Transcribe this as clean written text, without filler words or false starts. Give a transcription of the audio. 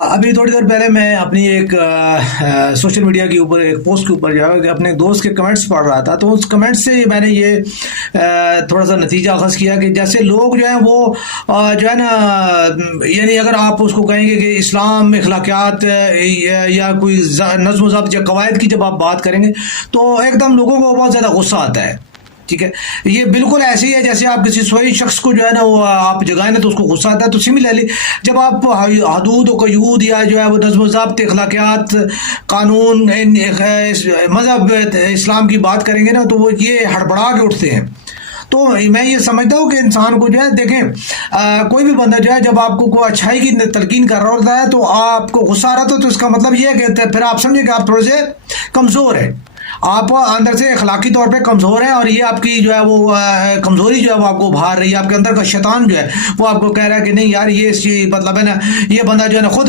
ابھی تھوڑی دیر پہلے میں اپنی ایک سوشل میڈیا کے اوپر ایک پوسٹ کے اوپر جو ہے اپنے دوست کے کمنٹس پڑھ رہا تھا، تو اس کمنٹس سے میں نے یہ تھوڑا سا نتیجہ اخذ کیا کہ جیسے لوگ جو ہیں وہ جو ہے نا، یعنی اگر آپ اس کو کہیں گے کہ اسلام اخلاقیات یا کوئی نظم و ضبط یا قواعد کی جب آپ بات کریں گے تو ایک دم لوگوں کو بہت زیادہ غصہ آتا ہے. ٹھیک ہے، یہ بالکل ایسے ہی ہے جیسے آپ کسی سوئی شخص کو جو ہے نا وہ آپ جگائیں نا تو اس کو غصہ آتا ہے. تو سملرلی جب آپ حدود و قیود یا جو ہے وہ نظم و ضبط، اخلاقیات، قانون، مذہب اسلام کی بات کریں گے نا تو وہ یہ ہڑبڑا کے اٹھتے ہیں. تو میں یہ سمجھتا ہوں کہ انسان کو جو ہے دیکھیں، کوئی بھی بندہ جو ہے جب آپ کو کوئی اچھائی کی تلقین کر رہا ہوتا ہے تو آپ کو غصہ آ رہا تھا، تو اس کا مطلب یہ ہے کہ پھر آپ سمجھیں کہ آپ تھوڑے سے کمزور ہیں، آپ اندر سے اخلاقی طور پہ کمزور ہیں، اور یہ آپ کی جو ہے وہ کمزوری جو ہے وہ آپ کو ابھار رہی ہے. آپ کے اندر کا شیطان جو ہے وہ آپ کو کہہ رہا ہے کہ نہیں یار، یہ مطلب ہے نا، یہ بندہ جو ہے نا خود